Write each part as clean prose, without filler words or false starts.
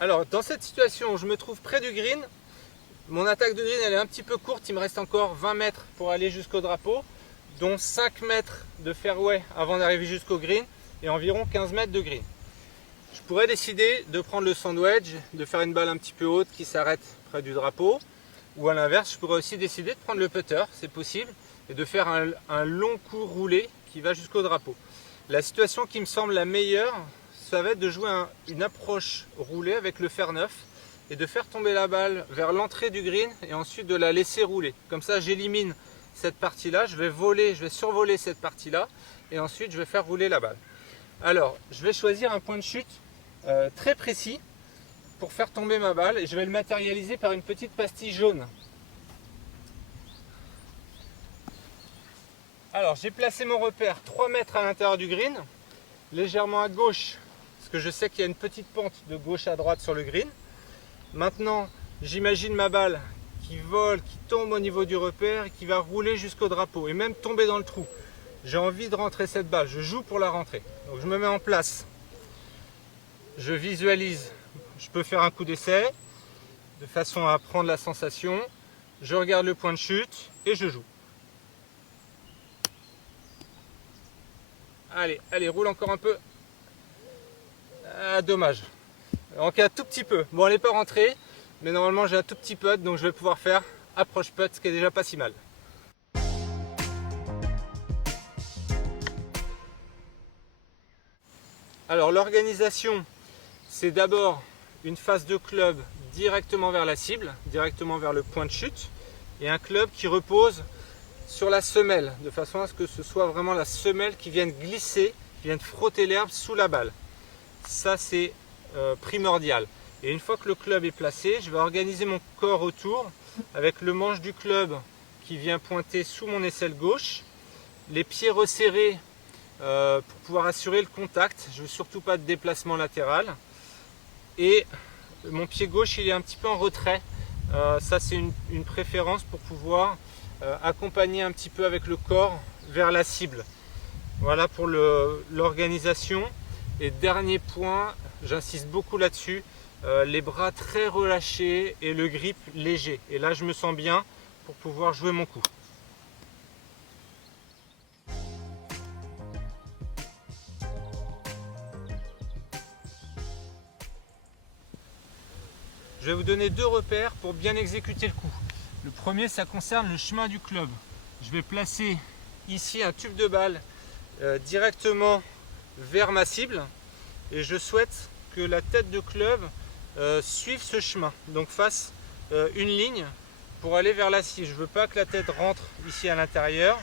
Alors dans cette situation, je me trouve près du green. Mon attaque de green elle est un petit peu courte, il me reste encore 20 mètres pour aller jusqu'au drapeau, dont 5 mètres de fairway avant d'arriver jusqu'au green et environ 15 mètres de green. Je pourrais décider de prendre le sandwich, de faire une balle un petit peu haute qui s'arrête près du drapeau, ou à l'inverse, je pourrais aussi décider de prendre le putter, c'est possible, et de faire un long coup roulé qui va jusqu'au drapeau. La situation qui me semble la meilleure, ça va être de jouer une approche roulée avec le fer 9 et de faire tomber la balle vers l'entrée du green et ensuite de la laisser rouler. Comme ça, j'élimine cette partie-là, je vais survoler cette partie-là et ensuite je vais faire rouler la balle. Alors, je vais choisir un point de chute très précis pour faire tomber ma balle et je vais le matérialiser par une petite pastille jaune. Alors, j'ai placé mon repère 3 mètres à l'intérieur du green, légèrement à gauche, parce que je sais qu'il y a une petite pente de gauche à droite sur le green. Maintenant, j'imagine ma balle qui vole, qui tombe au niveau du repère et qui va rouler jusqu'au drapeau et même tomber dans le trou. J'ai envie de rentrer cette balle, je joue pour la rentrer. Donc je me mets en place, je visualise, je peux faire un coup d'essai de façon à prendre la sensation. Je regarde le point de chute et je joue. Allez, allez, roule encore un peu. Ah, dommage. Donc un tout petit peu. Bon, elle n'est pas rentrée, mais normalement j'ai un tout petit putt, donc je vais pouvoir faire approche putt, ce qui est déjà pas si mal. Alors l'organisation, c'est d'abord une face de club directement vers la cible, directement vers le point de chute, et un club qui repose sur la semelle, de façon à ce que ce soit vraiment la semelle qui vienne glisser, qui vienne frotter l'herbe sous la balle. Ça c'est primordial. Et une fois que le club est placé, je vais organiser mon corps autour avec le manche du club qui vient pointer sous mon aisselle gauche, les pieds resserrés pour pouvoir assurer le contact. Je ne veux surtout pas de déplacement latéral. Et mon pied gauche il est un petit peu en retrait. Ça c'est une préférence pour pouvoir accompagner un petit peu avec le corps vers la cible. Voilà pour l'organisation. Et dernier point, j'insiste beaucoup là-dessus, les bras très relâchés et le grip léger. Et là je me sens bien pour pouvoir jouer mon coup. Je vais vous donner 2 repères pour bien exécuter le coup. Le premier, ça concerne le chemin du club. Je vais placer ici un tube de balle directement vers ma cible et je souhaite que la tête de club suive ce chemin, donc fasse une ligne pour aller vers la cible. Je ne veux pas que la tête rentre ici à l'intérieur,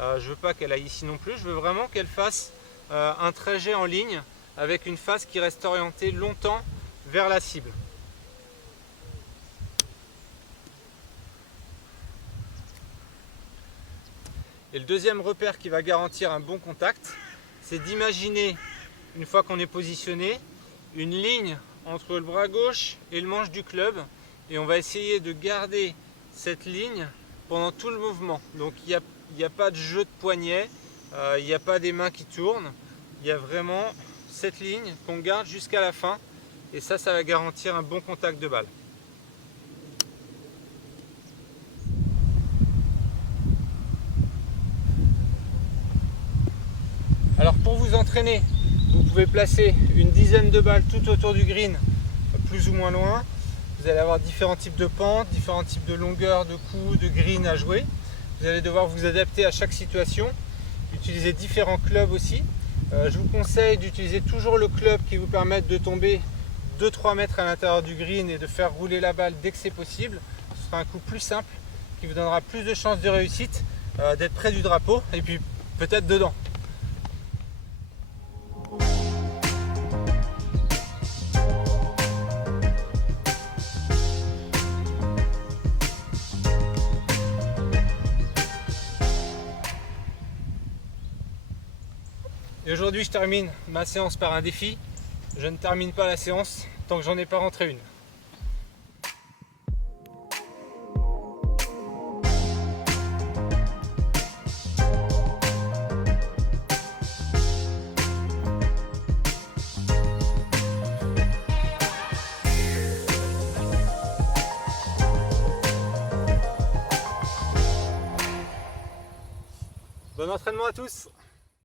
je ne veux pas qu'elle aille ici non plus, je veux vraiment qu'elle fasse un trajet en ligne avec une face qui reste orientée longtemps vers la cible. Et le deuxième repère qui va garantir un bon contact, c'est d'imaginer, une fois qu'on est positionné, une ligne entre le bras gauche et le manche du club. Et on va essayer de garder cette ligne pendant tout le mouvement. Donc il n'y a pas de jeu de poignet, il n'y a pas des mains qui tournent. Il y a vraiment cette ligne qu'on garde jusqu'à la fin. Et ça va garantir un bon contact de balle. Alors pour vous entraîner, vous pouvez placer une dizaine de balles tout autour du green, plus ou moins loin. Vous allez avoir différents types de pentes, différents types de longueurs, de coups, de green à jouer. Vous allez devoir vous adapter à chaque situation, utiliser différents clubs aussi. Je vous conseille d'utiliser toujours le club qui vous permette de tomber 2-3 mètres à l'intérieur du green et de faire rouler la balle dès que c'est possible. Ce sera un coup plus simple qui vous donnera plus de chances de réussite, d'être près du drapeau et puis peut-être dedans. Et aujourd'hui je termine ma séance par un défi. Je ne termine pas la séance tant que j'en ai pas rentré une. Bon entraînement à tous!